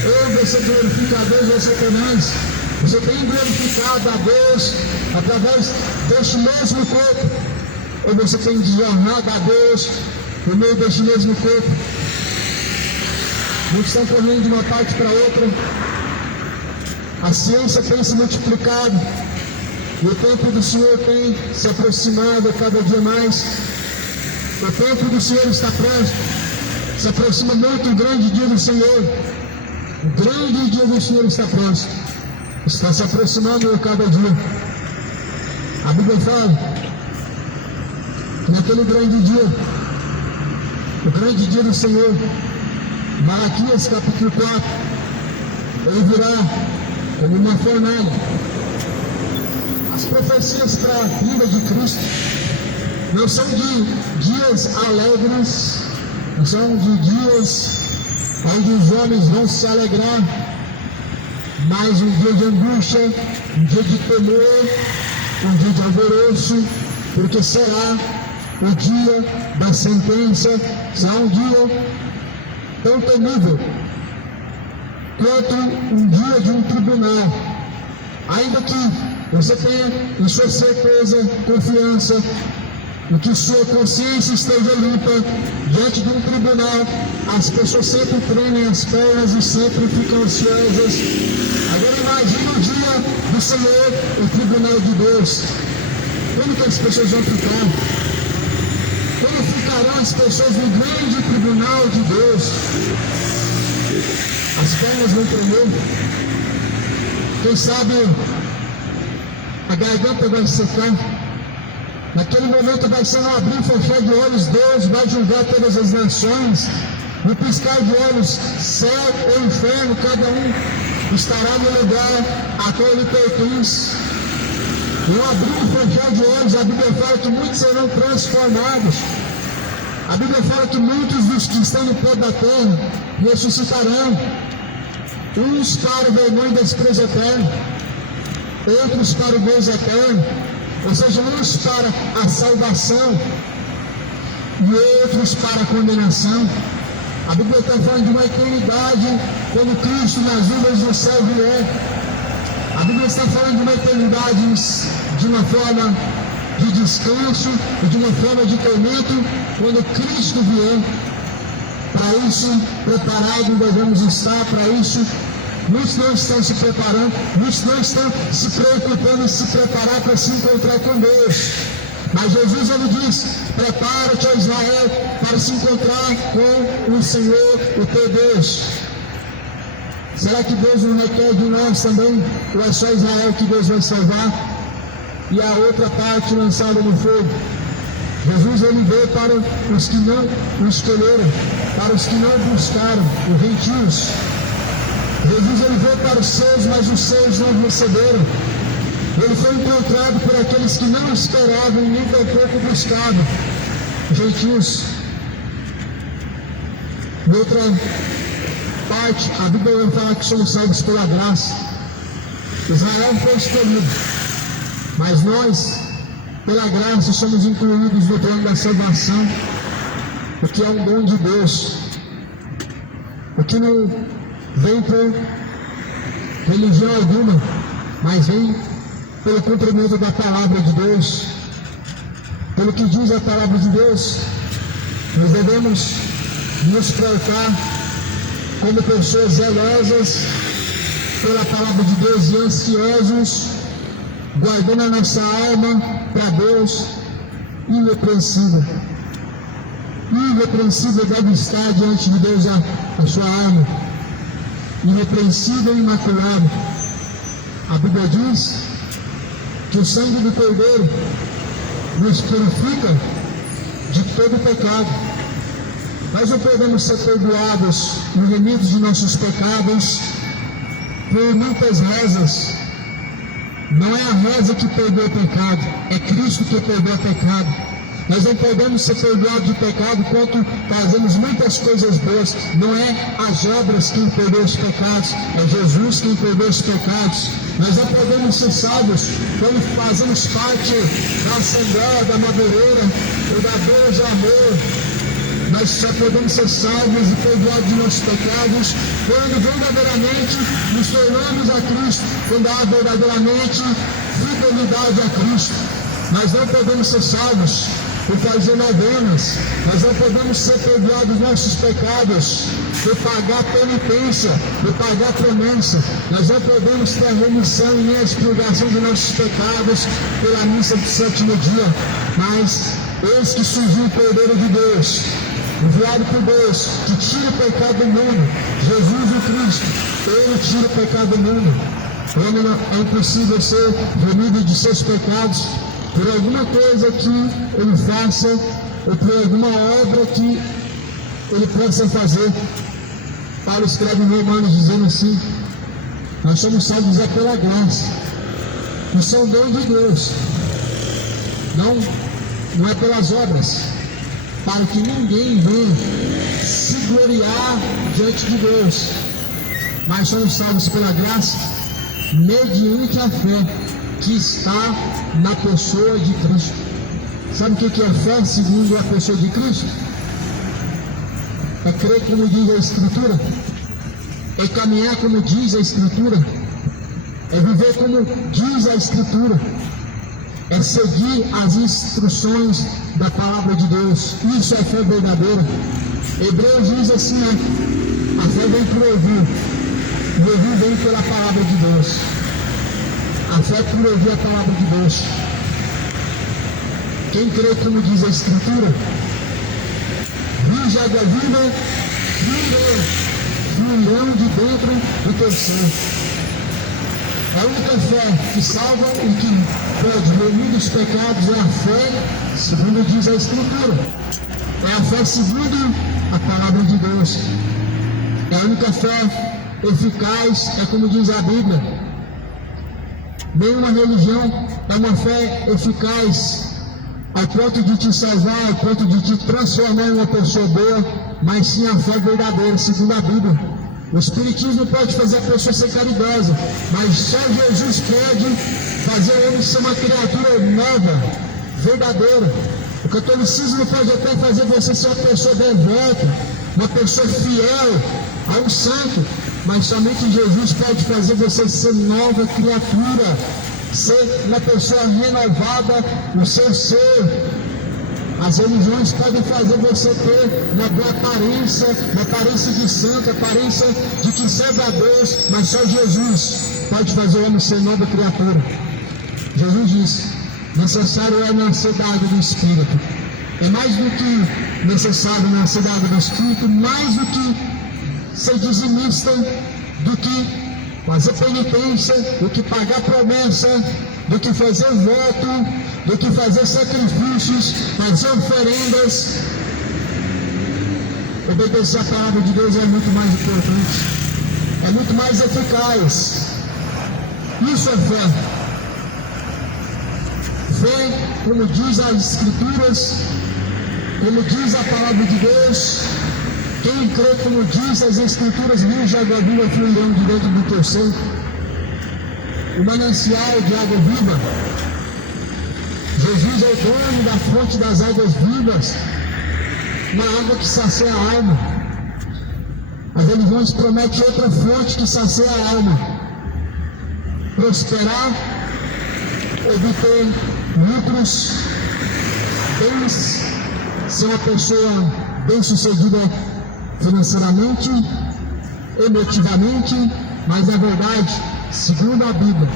Ou você glorifica a Deus ou Satanás? Você tem glorificado a Deus através deste mesmo corpo, ou você tem desonrado a Deus por meio deste mesmo corpo? Muitos estão correndo de uma parte para outra, a ciência tem se multiplicado, e o tempo do Senhor tem se aproximado cada dia mais. O tempo do Senhor está próximo, se aproxima muito o grande dia do Senhor. O grande dia do Senhor está próximo, está se aproximando a cada dia. A Bíblia fala que naquele grande dia, o grande dia do Senhor, Malaquias capítulo 4, ele virá como uma fornalha. As profecias para a vinda de Cristo não são de dias alegres, não são de dias onde os homens vão se alegrar, mas um dia de angústia, um dia de temor, um dia de alvoroço, porque será o dia da sentença, será um dia tão temível quanto um dia de um tribunal. Ainda que você tenha em sua certeza, confiança, e que sua consciência esteja limpa diante de um tribunal, as pessoas sempre tremem as pernas e sempre ficam ansiosas. Agora imagine o dia do Senhor, o tribunal de Deus. Como que as pessoas vão ficar? Como ficarão as pessoas no grande tribunal de Deus? As pernas vão tremer. Quem sabe a garganta vai secar. Naquele momento vai ser um abrir e fechar de olhos. Deus vai julgar todas as nações. No piscar de olhos, céu ou inferno, cada um estará no lugar a qual ele pertence. No abrir e fechar de olhos, a Bíblia fala que muitos serão transformados. A Bíblia fala que muitos dos que estão no pó da terra ressuscitarão. uns para o vergonho e desprezo eterno, outros para o gozo eterno, ou seja, uns para a salvação e outros para a condenação. A Bíblia está falando de uma eternidade quando Cristo nas nuvens do céu vier. A Bíblia está falando de uma eternidade de uma forma de descanso e de uma forma de tormento quando Cristo vier. Para isso, preparados devemos estar. Para isso, muitos não estão se preparando, muitos não estão se preocupando em se preparar para se encontrar com Deus. Mas Jesus, ele diz: prepara-te, ó Israel, para se encontrar com o Senhor, o teu Deus. Será que Deus não requer de nós também? Ou é só Israel que Deus vai salvar e a outra parte lançada no fogo? Jesus, ele veio para os que não o escolheram, para os que não buscaram, os gentios. Jesus, ele veio para os seus, mas os seus não receberam. Ele foi encontrado por aqueles que não esperavam e nem tampouco buscavam, gentios. Em outra parte, a Bíblia vai falar que somos salvos pela graça. Israel foi escolhido, mas nós, pela graça, somos incluídos no plano da salvação, o que é um dom de Deus, o que não vem por religião alguma, mas vem pelo cumprimento da palavra de Deus. Pelo que diz a palavra de Deus, nós devemos nos preocupar como pessoas zelosas pela palavra de Deus e ansiosos, guardando a nossa alma para Deus, irrepreensível. Irrepreensível deve estar diante de Deus a sua alma, irrepreensível e imaculado. A Bíblia diz que o sangue do Cordeiro nos purifica de todo pecado. Nós não podemos ser perdoados e remidos de nossos pecados por muitas rezas. Não é a reza que perdoa o pecado, é Cristo que perdoa o pecado. Nós não podemos ser perdoados de pecado enquanto fazemos muitas coisas boas. Não é as obras quem perdoa os pecados, é Jesus quem perdoa os pecados. Nós não podemos ser salvos quando fazemos parte da Assembleia, da Madureira ou da Deus do Amor. Nós só podemos ser salvos e perdoados de nossos pecados quando verdadeiramente nos tornamos a Cristo, quando há verdadeiramente fidelidade a Cristo. Nós não podemos ser salvos por fazer novenas, nós não podemos ser perdoados dos nossos pecados por pagar penitência, por pagar promessa. Nós não podemos ter a remissão e nem a expurgação de nossos pecados pela missa do sétimo dia. Mas eis que surgiu o Cordeiro de Deus, enviado por Deus, que tira o pecado do mundo. Jesus o Cristo, ele tira o pecado do mundo. Como é impossível ser remido de seus pecados por alguma coisa que ele faça ou por alguma obra que ele possa fazer. Paulo escreve em Romanos dizendo assim: nós somos salvos pela graça, isso é um dom de Deus, não é pelas obras, para que ninguém venha se gloriar diante de Deus, mas somos salvos pela graça mediante a fé que está na pessoa de Cristo. Sabe o que é fé segundo a pessoa de Cristo? É crer como diz a Escritura, é caminhar como diz a Escritura, é viver como diz a Escritura, é seguir as instruções da palavra de Deus. Isso é fé verdadeira. Hebreus diz assim, a fé vem por ouvir, e ouvir vem pela palavra de Deus. A fé por ouvir a palavra de Deus. Quem crê como diz a Escritura, rios água viva fluirão de dentro do teu ser. A única fé que salva e que pode remir os pecados é a fé segundo diz a Escritura. É a fé segundo a palavra de Deus. É a única fé eficaz, é como diz a Bíblia. Nenhuma religião é uma fé eficaz ao ponto de te salvar, ao ponto de te transformar em uma pessoa boa, mas sim a fé verdadeira, segundo a Bíblia. O espiritismo pode fazer a pessoa ser caridosa, mas só Jesus pode fazer o homem ser uma criatura nova, verdadeira. O catolicismo pode até fazer você ser uma pessoa devota, uma pessoa fiel a um santo, mas somente Jesus pode fazer você ser nova criatura, ser uma pessoa renovada no seu ser. As religiões podem fazer você ter uma boa aparência, uma aparência de santo, aparência de que serve a Deus, mas só Jesus pode fazer o homem ser nova criatura. Jesus disse: necessário é nascer da água do Espírito. É mais do que necessário nascer da água do Espírito, mais do que ser dizimista, do que fazer penitência, do que pagar promessa, do que fazer voto, do que fazer sacrifícios, fazer oferendas. Obedecer a palavra de Deus é muito mais importante, é muito mais eficaz. Isso é fé. Fé, como diz as Escrituras, como diz a palavra de Deus. Quem crê, como diz as Escrituras, rios de água viva fluirão de dentro do teu ser. O manancial de água viva. Jesus é o dono da fonte das águas vivas, uma água que sacia a alma. As religiões prometem outra fonte que sacia a alma: prosperar, obter lucros, bens, ser uma pessoa bem-sucedida financeiramente, emotivamente, mas na verdade, segundo a Bíblia,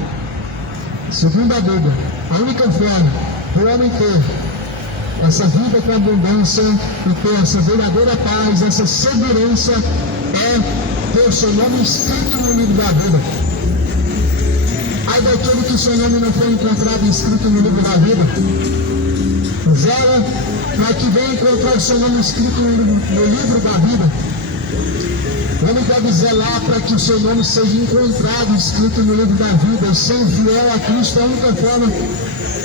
a única forma do homem ter essa vida com abundância e ter essa verdadeira paz, essa segurança, é ter o seu nome escrito no livro da vida. Ai daquele que seu nome não foi encontrado escrito no livro da vida. Zela para que venha encontrar o seu nome escrito no livro da vida. O homem deve zelar para que o seu nome seja encontrado escrito no livro da vida. E ser fiel a Cristo é a única forma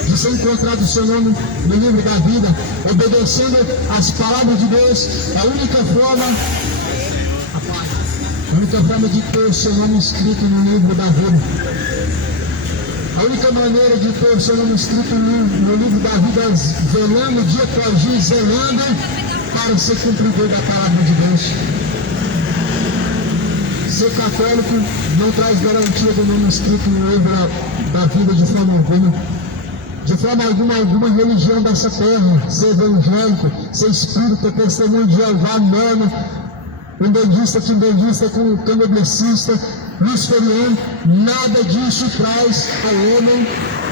de ser encontrado o seu nome no livro da vida. Obedecendo as palavras de Deus é a única forma de ter o seu nome escrito no livro da vida. A única maneira de ter o seu nome escrito no livro da vida é velando dia após dia, zelando para ser cumpridor da palavra de Deus. Ser católico não traz garantia do nome escrito no livro da vida de forma alguma. De forma alguma religião dessa terra, ser evangélico, ser espírita, testemunho de Jeová, mormon, umbandista, candomblessista, luciferiano, nada disso traz ao homem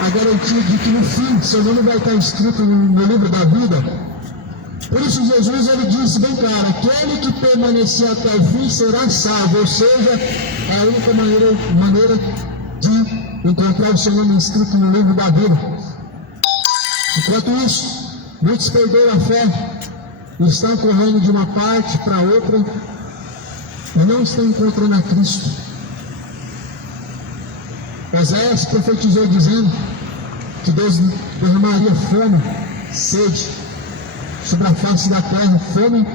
a garantia de que no fim seu nome vai estar escrito no livro da vida. Por isso Jesus ele disse bem claro: aquele que permanecer até o fim será salvo, ou seja, é a única maneira de encontrar o seu nome escrito no livro da vida. Enquanto isso, muitos perderam a fé e estão correndo de uma parte para outra e não estão encontrando a Cristo. Oséias profetizou dizendo que Deus derramaria fome, sede sobre a face da terra, fome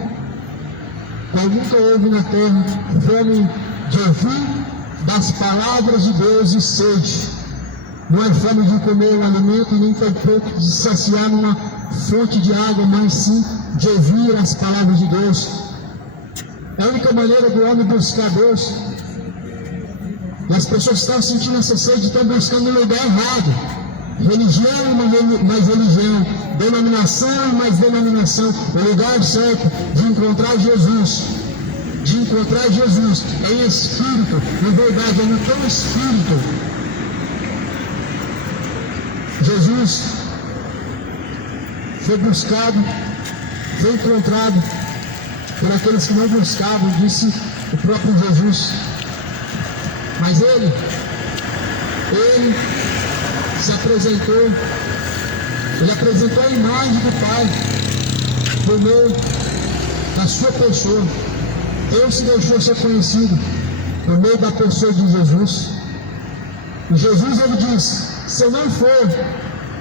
como nunca houve na terra, fome de ouvir das palavras de Deus e sede. Não é fome de comer o alimento, nem tampouco de saciar numa fonte de água, mas sim de ouvir as palavras de Deus. É a única maneira do homem buscar Deus. E as pessoas estão sentindo essa sede, estão buscando no lugar errado. Religião, mais religião. Denominação, mais denominação. O lugar certo de encontrar Jesus. É em espírito, na verdade, é no teu espírito. Jesus foi buscado, foi encontrado por aqueles que não buscavam, disse o próprio Jesus. Mas ele se apresentou, ele apresentou a imagem do Pai por meio da sua pessoa. Deus se deixou ser conhecido por meio da pessoa de Jesus. E Jesus ele diz: se eu não for,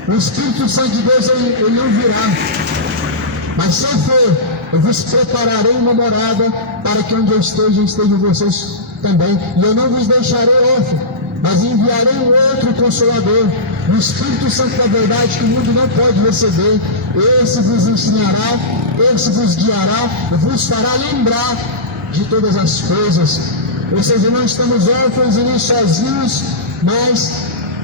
o Espírito Santo de Deus ele não virá. Mas se eu for, eu vos prepararei uma morada, para que onde eu esteja, estejam vocês também. E eu não vos deixarei órfãos, mas enviarei um outro Consolador, o Espírito Santo da verdade, que o mundo não pode receber. Esse vos ensinará, esse vos guiará, vos fará lembrar de todas as coisas. Ou seja, não estamos órfãos e nem sozinhos, mas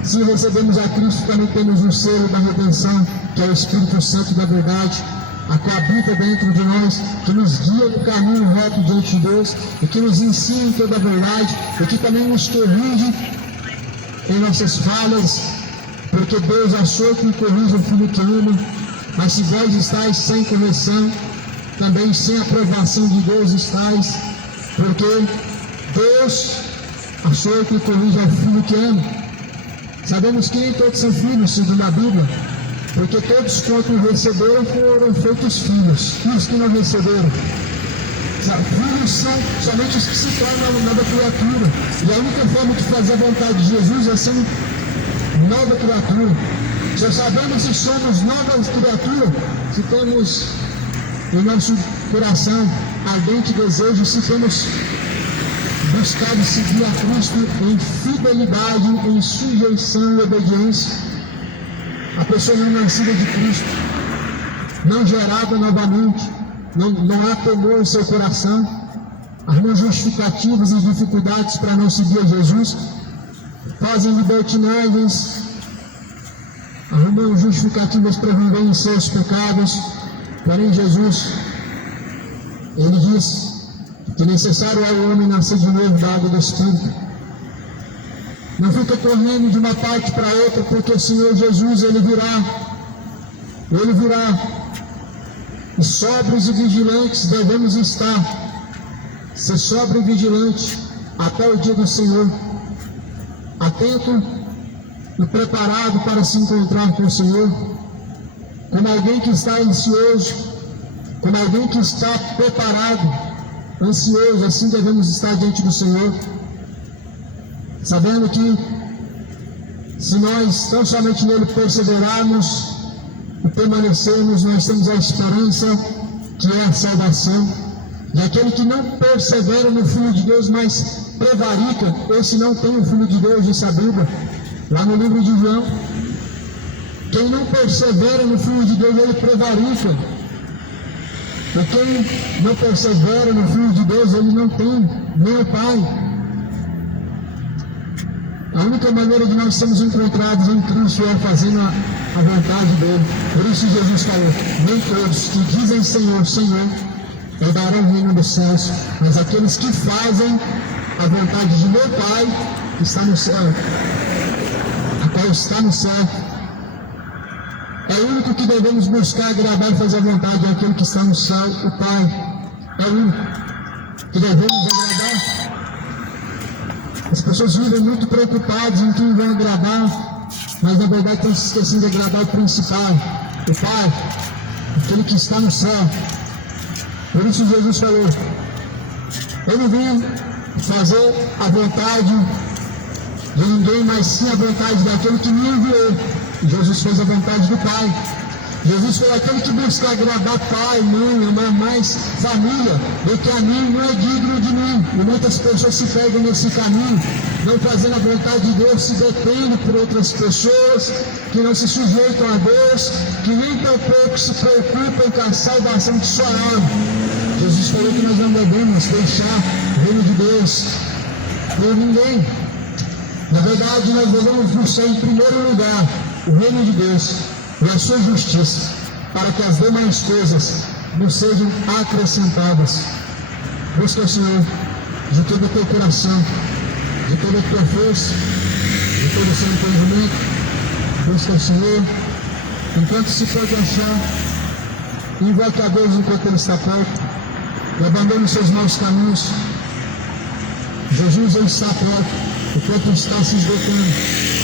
se recebemos a Cristo, também temos o selo da redenção, que é o Espírito Santo da verdade, a qual habita dentro de nós, que nos guia no caminho reto diante de Deus, e que nos ensina em toda a verdade, e que também nos corrige em nossas falhas, porque Deus achou que corrige o filho que ama. Mas se vós estáis sem correção, também sem aprovação de Deus estáis, porque Deus achou que corrige o filho que ama. Sabemos que nem todos são filhos, segundo a Bíblia, porque todos quanto receberam foram feitos filhos, e os que não receberam. Filhos são somente os que se tornam nova criatura, e a única forma de fazer a vontade de Jesus é ser nova criatura. Só sabemos se somos novas criaturas se temos em nosso coração ardente desejo, se temos buscado seguir a Cristo em fidelidade, em sujeição e obediência. A pessoa não nascida de Cristo, não gerada novamente, não há temor em seu coração, arrumam justificativas e dificuldades para não seguir a Jesus, fazem libertinagens, arrumam justificativas para viver em seus pecados. Porém Jesus, ele diz que necessário é o homem nascer de novo da água do Espírito. Não fica correndo de uma parte para outra, porque o Senhor Jesus, Ele virá. E sóbrios e vigilantes devemos estar. Ser sóbrio e vigilante até o dia do Senhor. Atento e preparado para se encontrar com o Senhor. Como alguém que está ansioso, como alguém que está preparado, ansioso, assim devemos estar diante do Senhor, sabendo que se nós tão somente nele perseverarmos e permanecermos, nós temos a esperança que é a salvação. E aquele que não persevera no Filho de Deus, mas prevarica, esse não tem o Filho de Deus, diz a Bíblia, lá no livro de João. Quem não persevera no Filho de Deus, ele prevarica. E quem não persevera no Filho de Deus, ele não tem nem o Pai. A única maneira de nós sermos encontrados em Cristo é fazendo a vontade dele. Por isso Jesus falou: nem todos que dizem Senhor, Senhor, herdarão o reino dos céus, mas aqueles que fazem a vontade de meu Pai que está no céu, a qual está no céu. É o único que devemos buscar agradar e fazer a vontade, é aquele que está no céu, o Pai. É o único que devemos agradar. As pessoas vivem muito preocupadas em quem vão agradar, mas na verdade estão se esquecendo de agradar o principal, o Pai, aquele que está no céu. Por isso Jesus falou: eu não vim fazer a vontade de ninguém, mas sim a vontade daquele que me enviou. Jesus fez a vontade do Pai. Jesus foi aquele que busca agradar pai, mãe, amar mais família do que a mim, não é digno de mim. E muitas pessoas se perdem nesse caminho, não fazendo a vontade de Deus, se detendo por outras pessoas, que não se sujeitam a Deus, que nem tampouco se preocupam com a salvação de sua alma. Jesus falou que nós não devemos deixar o reino de Deus por ninguém. Na verdade, nós devemos buscar em primeiro lugar o reino de Deus e a sua justiça, para que as demais coisas nos sejam acrescentadas. Busca o Senhor de todo o teu coração, de toda a tua força, de todo o seu entendimento. Busca o Senhor enquanto se pode achar, invoque a Deus enquanto Ele está perto, e abandone os seus maus caminhos. Jesus está perto, o tempo está se esgotando.